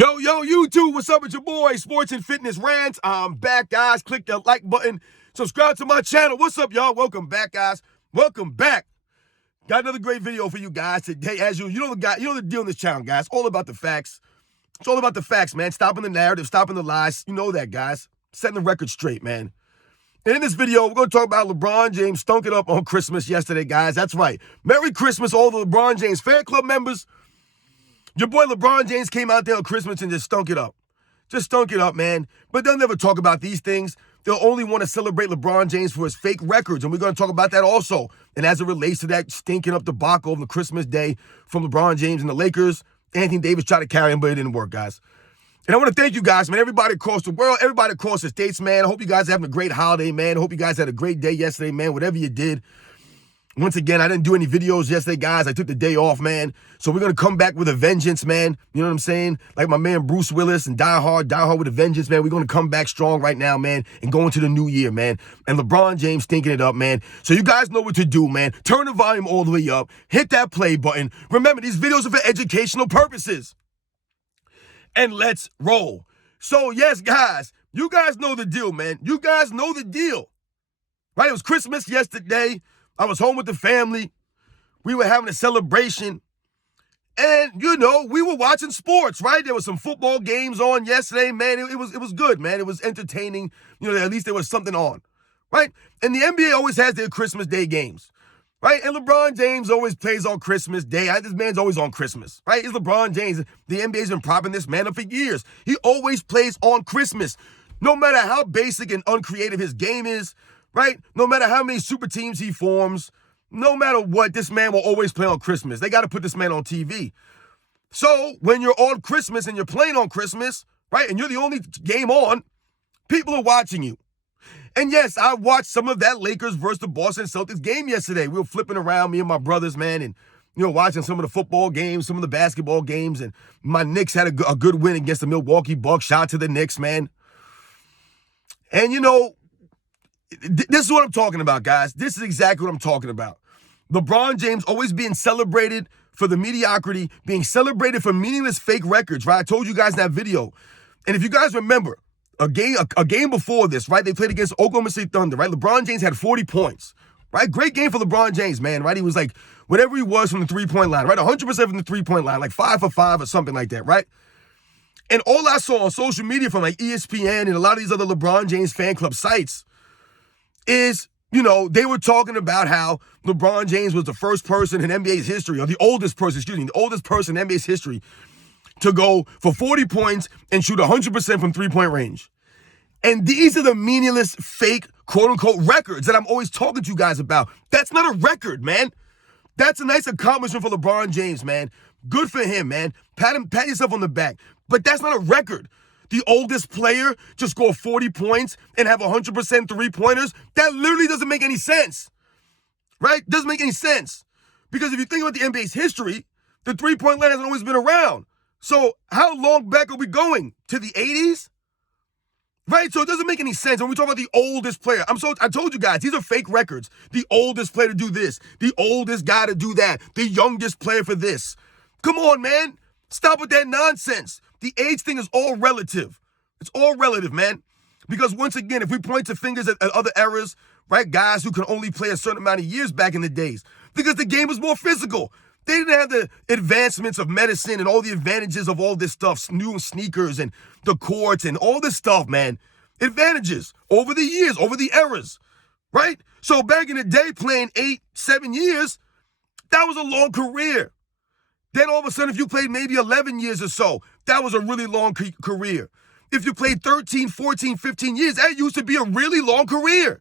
Yo, YouTube, what's up with your boy, Sports and Fitness Rants? I'm back, guys. Click the like button. Subscribe to my channel. What's up, y'all? Welcome back, guys. Welcome back. Got another great video for you guys today. As you know the deal on this channel, guys. All about the facts. It's all about the facts, man. Stopping the narrative, stopping the lies. You know that, guys. Setting the record straight, man. And in this video, we're going to talk about LeBron James stunk it up on Christmas yesterday, guys. That's right. Merry Christmas, all the LeBron James fan club members. Your boy LeBron James came out there on Christmas and just stunk it up. Just stunk it up, man. But they'll never talk about these things. They'll only want to celebrate LeBron James for his fake records, and we're going to talk about that also. And as it relates to that stinking up debacle on the Christmas day from LeBron James and the Lakers, Anthony Davis tried to carry him, but it didn't work, guys. And I want to thank you guys, man. Everybody across the world, everybody across the states, man. I hope you guys are having a great holiday, man. I hope you guys had a great day yesterday, man. Whatever you did. Once again, I didn't do any videos yesterday, guys. I took the day off, man. So we're going to come back with a vengeance, man. You know what I'm saying? Like my man Bruce Willis and Die Hard with a vengeance, man. We're going to come back strong right now, man, and go into the new year, man. And LeBron James stinking it up, man. So you guys know what to do, man. Turn the volume all the way up. Hit that play button. Remember, these videos are for educational purposes. And let's roll. So, yes, guys, you guys know the deal, man. You guys know the deal. Right? It was Christmas yesterday. I was home with the family. We were having a celebration. And, you know, we were watching sports, right? There was some football games on yesterday, man. It was good, man. It was entertaining. You know, at least there was something on, right? And the NBA always has their Christmas Day games, right? And LeBron James always plays on Christmas Day. This man's always on Christmas, right? It's LeBron James. The NBA's been propping this man up for years. He always plays on Christmas. No matter how basic and uncreative his game is, right? No matter how many super teams he forms, no matter what, this man will always play on Christmas. They got to put this man on TV. So when you're on Christmas and you're playing on Christmas, right, and you're the only game on, people are watching you. And yes, I watched some of that Lakers versus the Boston Celtics game yesterday. We were flipping around, me and my brothers, man, and, you know, watching some of the football games, some of the basketball games, and my Knicks had a good win against the Milwaukee Bucks. Shout out to the Knicks, man. And, you know, this is what I'm talking about, guys. This is exactly what I'm talking about. LeBron James always being celebrated for the mediocrity, being celebrated for meaningless fake records, right? I told you guys in that video. And if you guys remember, a game before this, right? They played against Oklahoma City Thunder, right? LeBron James had 40 points, right? Great game for LeBron James, man, right? He was like, whatever he was from the three-point line, right? 100% from the three-point line, like 5 for 5 or something like that, right? And all I saw on social media from like ESPN and a lot of these other LeBron James fan club sites is, you know, they were talking about how LeBron James was the first person in NBA's history, or the oldest person in NBA's history to go for 40 points and shoot 100% from three-point range. And these are the meaningless, fake, quote-unquote records that I'm always talking to you guys about. That's not a record, man. That's a nice accomplishment for LeBron James, man. Good for him, man. Pat yourself on the back. But that's not a record. The oldest player to score 40 points and have 100% three-pointers, that literally doesn't make any sense, right? Doesn't make any sense. Because if you think about the NBA's history, the three-point line hasn't always been around. So how long back are we going? To the 80s? Right? So it doesn't make any sense when we talk about the oldest player. I told you guys, these are fake records. The oldest player to do this. The oldest guy to do that. The youngest player for this. Come on, man. Stop with that nonsense. The age thing is all relative. It's all relative, man. Because once again, if we point to fingers at other eras, right, guys who can only play a certain amount of years back in the days, because the game was more physical. They didn't have the advancements of medicine and all the advantages of all this stuff, new sneakers and the courts and all this stuff, man. Advantages over the years, over the eras, right? So back in the day, playing 8-7 years, that was a long career. Then all of a sudden, if you played maybe 11 years or so, that was a really long career. If you played 13, 14, 15 years, that used to be a really long career.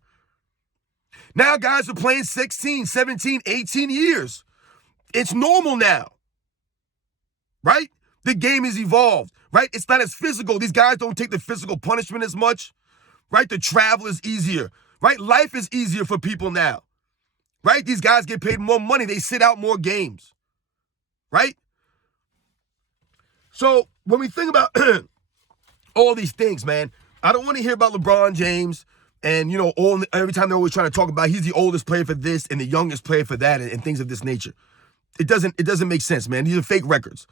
Now guys are playing 16, 17, 18 years. It's normal now, right? The game has evolved, right? It's not as physical. These guys don't take the physical punishment as much, right? The travel is easier, right? Life is easier for people now, right? These guys get paid more money. They sit out more games. Right? So when we think about all these things, man, I don't want to hear about LeBron James and, you know, every time they're always trying to talk about he's the oldest player for this and the youngest player for that and things of this nature. It doesn't make sense, man. These are fake records.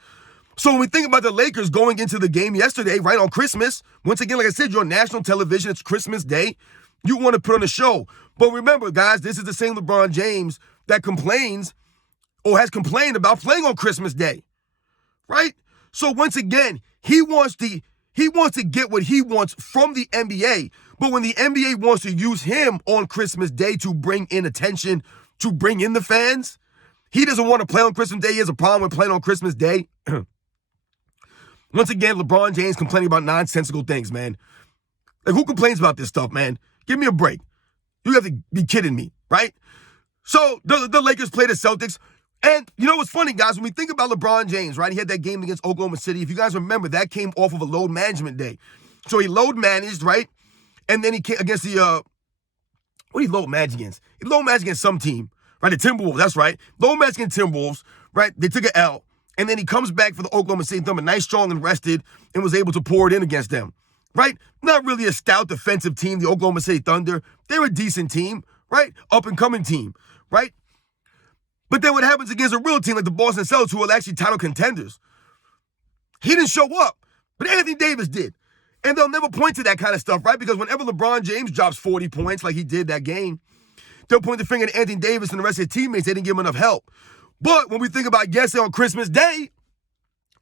So when we think about the Lakers going into the game yesterday, right, on Christmas, once again, like I said, you're on national television. It's Christmas Day. You want to put on a show. But remember, guys, this is the same LeBron James that complains or has complained about playing on Christmas Day, right? So once again, he wants to get what he wants from the NBA. But when the NBA wants to use him on Christmas Day to bring in attention, to bring in the fans, he doesn't want to play on Christmas Day. He has a problem with playing on Christmas Day. Once again, LeBron James complaining about nonsensical things, man. Like, who complains about this stuff, man? Give me a break. You have to be kidding me, right? So the Lakers play the Celtics. And you know what's funny, guys? When we think about LeBron James, right? He had that game against Oklahoma City. If you guys remember, that came off of a load management day. So he load managed, right? And then he came against the, what did he load manage against? He load managed against some team, right? The Timberwolves, that's right. Load managed against Timberwolves, right? They took an L. And then he comes back for the Oklahoma City Thunder, nice, strong, and rested, and was able to pour it in against them, right? Not really a stout defensive team, the Oklahoma City Thunder. They're a decent team, right? Up-and-coming team, right? But then what happens against a real team like the Boston Celtics, who are actually title contenders? He didn't show up, but Anthony Davis did. And they'll never point to that kind of stuff, right? Because whenever LeBron James drops 40 points like he did that game, they'll point the finger at Anthony Davis and the rest of his teammates. They didn't give him enough help. But when we think about yesterday on Christmas Day,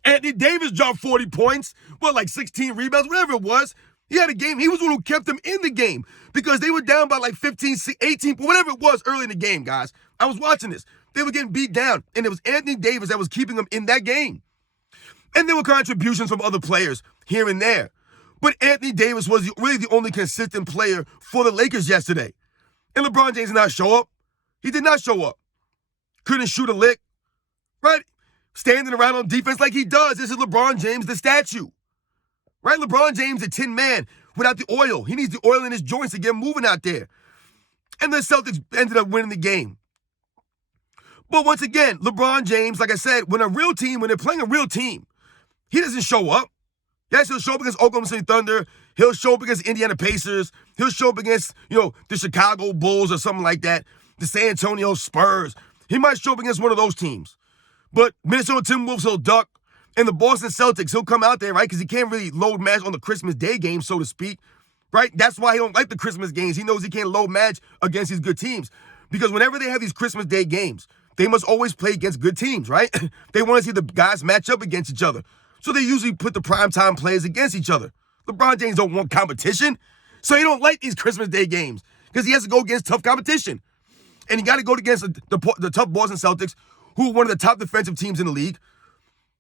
Anthony Davis dropped 40 points, like 16 rebounds, whatever it was. He had a game. He was the one who kept them in the game because they were down by like 15, 18, whatever it was early in the game, guys. I was watching this. They were getting beat down, and it was Anthony Davis that was keeping them in that game. And there were contributions from other players here and there. But Anthony Davis was really the only consistent player for the Lakers yesterday. And LeBron James did not show up. He did not show up. Couldn't shoot a lick, right? Standing around on defense like he does. This is LeBron James, the statue, right? LeBron James, a tin man without the oil. He needs the oil in his joints to get moving out there. And the Celtics ended up winning the game. But once again, LeBron James, like I said, when they're playing a real team, he doesn't show up. Yes, he'll show up against Oklahoma City Thunder. He'll show up against Indiana Pacers. He'll show up against, the Chicago Bulls or something like that, the San Antonio Spurs. He might show up against one of those teams. But Minnesota Timberwolves, he'll duck. And the Boston Celtics, he'll come out there, right? Because he can't really load match on the Christmas Day game, so to speak, right? That's why he don't like the Christmas games. He knows he can't load match against these good teams. Because whenever they have these Christmas Day games, they must always play against good teams, right? They want to see the guys match up against each other. So they usually put the primetime players against each other. LeBron James don't want competition. So he don't like these Christmas Day games because he has to go against tough competition. And he got to go against the tough Boston Celtics, who are one of the top defensive teams in the league.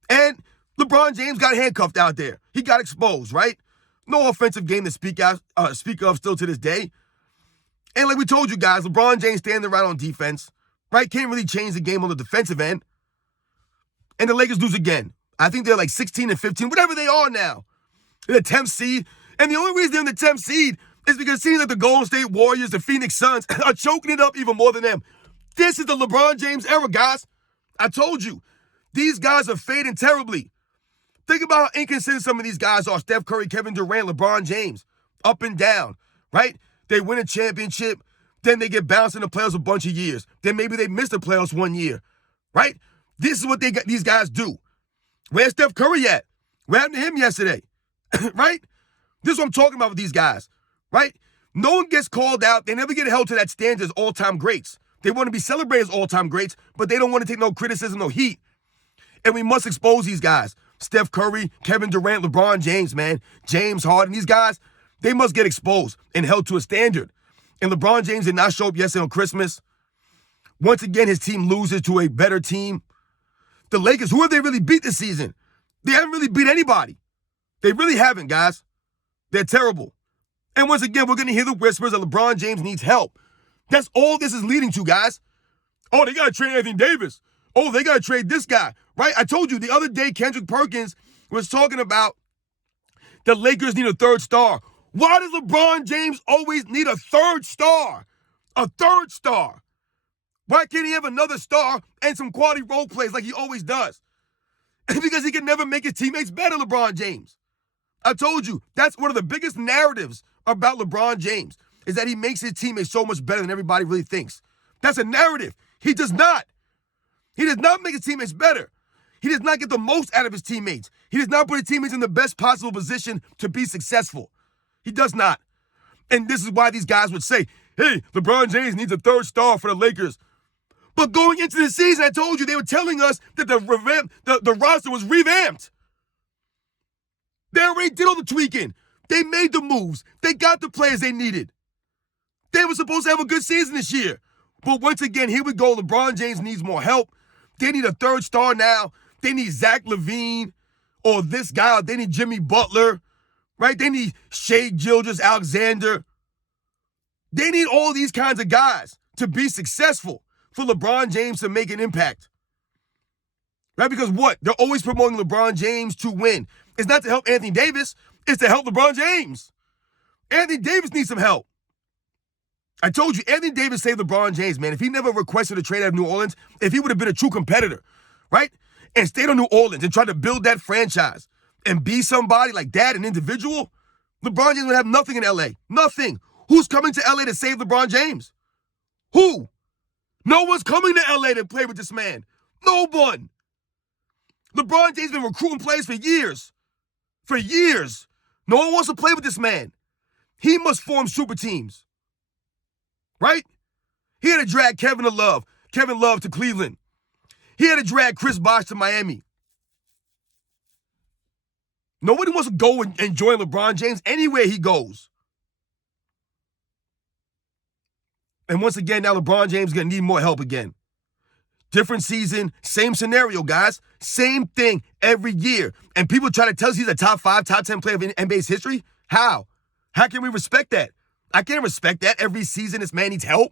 And LeBron James got handcuffed out there. He got exposed, right? No offensive game to speak of still to this day. And like we told you guys, LeBron James standing around on defense, right? Can't really change the game on the defensive end. And the Lakers lose again. I think they're like 16 and 15, whatever they are now. They're the 10th seed. And the only reason they're in the 10th seed is because it seems like the Golden State Warriors, the Phoenix Suns, are choking it up even more than them. This is the LeBron James era, guys. I told you. These guys are fading terribly. Think about how inconsistent some of these guys are. Steph Curry, Kevin Durant, LeBron James. Up and down, right? They win a championship. Then they get bounced in the playoffs a bunch of years. Then maybe they miss the playoffs 1 year, right? This is what these guys do. Where's Steph Curry at? What happened to him yesterday? Right? This is what I'm talking about with these guys, right? No one gets called out. They never get held to that standard as all-time greats. They want to be celebrated as all-time greats, but they don't want to take no criticism, no heat. And we must expose these guys. Steph Curry, Kevin Durant, LeBron James, man. James Harden, these guys, they must get exposed and held to a standard. And LeBron James did not show up yesterday on Christmas. Once again, his team loses to a better team. The Lakers, who have they really beat this season? They haven't really beat anybody. They really haven't, guys. They're terrible. And once again, we're going to hear the whispers that LeBron James needs help. That's all this is leading to, guys. Oh, they got to trade Anthony Davis. Oh, they got to trade this guy, right? I told you the other day, Kendrick Perkins was talking about the Lakers need a third star. Why does LeBron James always need a third star? A third star. Why can't he have another star and some quality role plays like he always does? Because he can never make his teammates better, LeBron James. I told you, that's one of the biggest narratives about LeBron James, is that he makes his teammates so much better than everybody really thinks. That's a narrative. He does not. He does not make his teammates better. He does not get the most out of his teammates. He does not put his teammates in the best possible position to be successful. He does not. And this is why these guys would say, hey, LeBron James needs a third star for the Lakers. But going into the season, I told you, they were telling us that the roster was revamped. They already did all the tweaking. They made the moves. They got the players they needed. They were supposed to have a good season this year. But once again, here we go. LeBron James needs more help. They need a third star now. They need Zach LaVine or this guy. Or they need Jimmy Butler, right? They need Shai Gilgeous-Alexander. They need all these kinds of guys to be successful for LeBron James to make an impact. Right? Because what? They're always promoting LeBron James to win. It's not to help Anthony Davis. It's to help LeBron James. Anthony Davis needs some help. I told you, Anthony Davis saved LeBron James, man. If he never requested a trade out of New Orleans, if he would have been a true competitor, right? And stayed on New Orleans and tried to build that franchise and be somebody like that, an individual, LeBron James would have nothing in LA. Nothing. Who's coming to LA to save LeBron James? Who? No one's coming to LA to play with this man. No one. LeBron James has been recruiting players for years. For years. No one wants to play with this man. He must form super teams. Right? He had to drag Kevin Love to Cleveland. He had to drag Chris Bosh to Miami. Nobody wants to go and join LeBron James anywhere he goes. And once again, now LeBron James is going to need more help again. Different season, same scenario, guys. Same thing every year. And people try to tell us he's a top 5, top 10 player of NBA's history. How? How can we respect that? I can't respect that. Every season, this man needs help.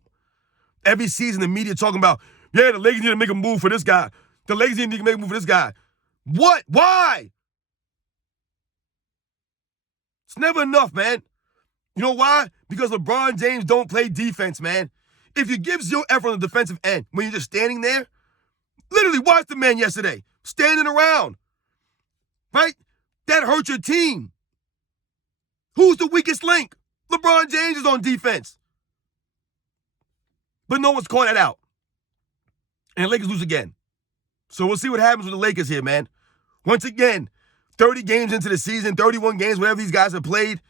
Every season, the media talking about, yeah, the Lakers need to make a move for this guy. The Lakers need to make a move for this guy. What? Why? It's never enough, man. You know why? Because LeBron James don't play defense, man. If you give zero effort on the defensive end when you're just standing there, literally watch the man yesterday, standing around, right? That hurts your team. Who's the weakest link? LeBron James is on defense. But no one's calling that out. And the Lakers lose again. So we'll see what happens with the Lakers here, man. Once again, 30 games into the season, 31 games, whatever these guys have played,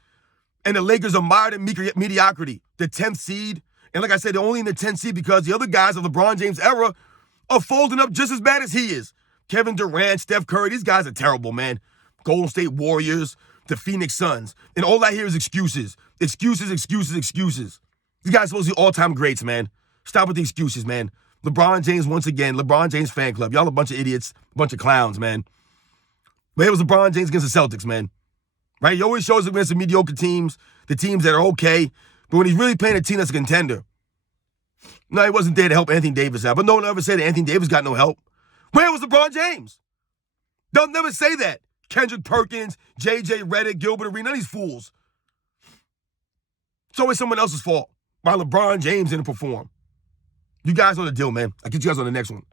and the Lakers are mired in mediocrity. The 10th seed. And like I said, they're only in the 10th seed because the other guys of LeBron James' era are folding up just as bad as he is. Kevin Durant, Steph Curry, these guys are terrible, man. Golden State Warriors, the Phoenix Suns. And all I hear is excuses. Excuses, excuses, excuses. These guys are supposed to be all-time greats, man. Stop with the excuses, man. LeBron James, once again, LeBron James fan club. Y'all a bunch of idiots, a bunch of clowns, man. But it was LeBron James against the Celtics, man. Right? He always shows up against the mediocre teams, the teams that are okay. But when he's really playing a team that's a contender, no, he wasn't there to help Anthony Davis out. But no one ever said that Anthony Davis got no help. Where was LeBron James? They'll never say that. Kendrick Perkins, J.J. Redick, Gilbert Arenas, none of these fools. It's always someone else's fault. Why LeBron James didn't perform. You guys know the deal, man. I'll get you guys on the next one.